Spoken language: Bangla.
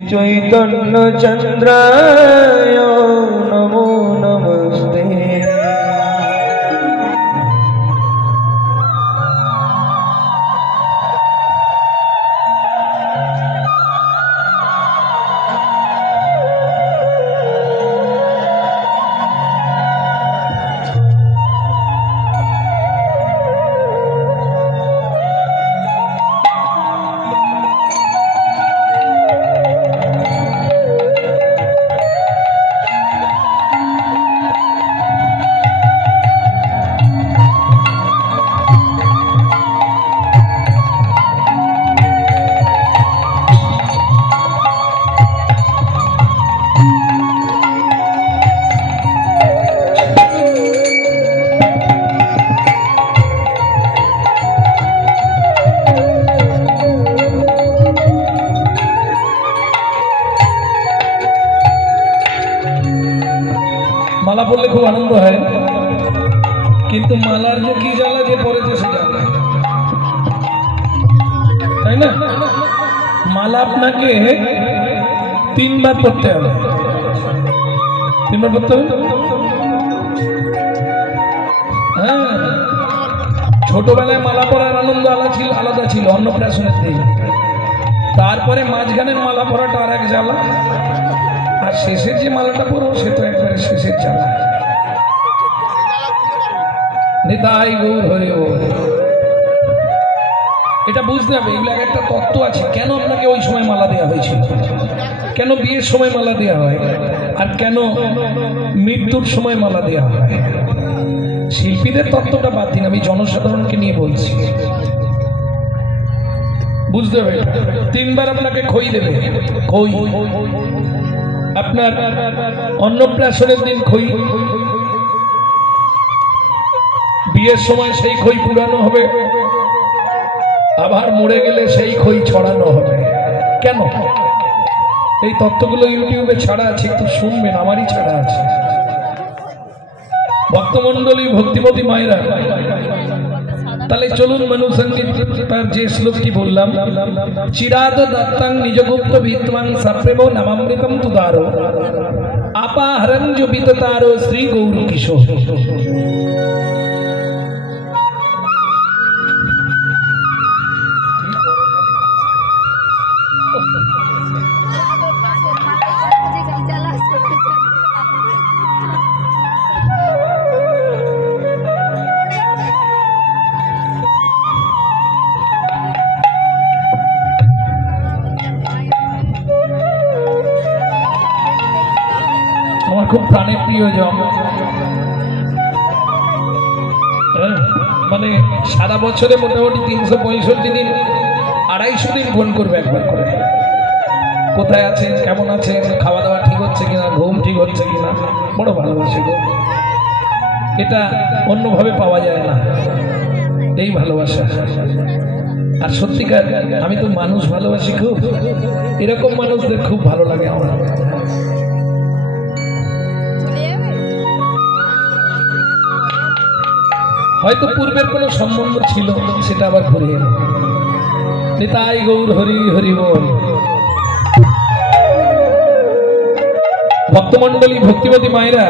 चैतन्य चंद्राय नमो नमस्ते। माला पड़ले खूब आनंद है किन्तु मालार जो की जाला जे पड़ेছে সেটা তাই না মালা আপনাকে তিনবার পড়তে হবে হ্যাঁ ছোটবেলায় মালা পরার আনন্দ আলাদা ছিল অন্নপ্রাশনের দিন তারপরে মাঝখানের মালা পরাটা আর এক জ্বালা আর শেষের যে মালাটা পরো সে তো একবারে শেষের জ্বালা নিতাই গৌর হরি বল এটা বুঝতে হবে এগুলো একটা তত্ত্ব আছে কেন আপনাকে ওই সময় মালা দেওয়া হয়েছিল কেন বিয়ের সময় মালা দেওয়া হয় আর কেন মৃত্যুর সময় মালা দেওয়া হয় শিল্পীদের তত্ত্বটা বাদ দিন আমি জনসাধারণকে নিয়ে বলছি বুঝতে হবে তিনবার আপনাকে খই দেবে খই আপনার অন্নপ্রাশনের দিন খই বিয়ের সময় সেই খই পুরানো হবে আবার মরে গেলে সেই খই ছড়ানো হবে কেন এই তত্ত্বগুলো ইউটিউবে ছাড়া আছে একটু শুনবেন আমারই ছাড়া আছে ভক্তমণ্ডলী ভক্তিমতী মায়েরা তাহলে চলুন মনু সঙ্গীত তার যে শ্লোকটি বললাম চিরাদ দত্তাং নিজগুপ্ত বিদ্বাং সপ্রেমো নমামৃতম তুদারো আপাহরং जो বিততারো শ্রী গৌর কিশোর खूब प्राणे प्रिय माने सारा बछरे मोटामुटी 365 दिन 250 दिन फोन करबे एकबार करे कोथाय आছেন কেমন আছেন খাওয়া দাওয়া ঠিক হচ্ছে কিনা ঘুম ঠিক হচ্ছে কিনা বড় ভালোবাসি গো এটা অন্য ভাবে পাওয়া যায় না এই ভালোবাসা আর সত্যিকার আমি তো মানুষ ভালোবাসি খুব এরকম মানুষদের খুব ভালো লাগে আমার হয়তো পূর্বের কোনো সম্বন্ধ ছিল সেটা আবার ঘুরে এলো নিতাই গৌর হরি হরি বল ভক্তমণ্ডলী ভক্তিমতী মায়েরা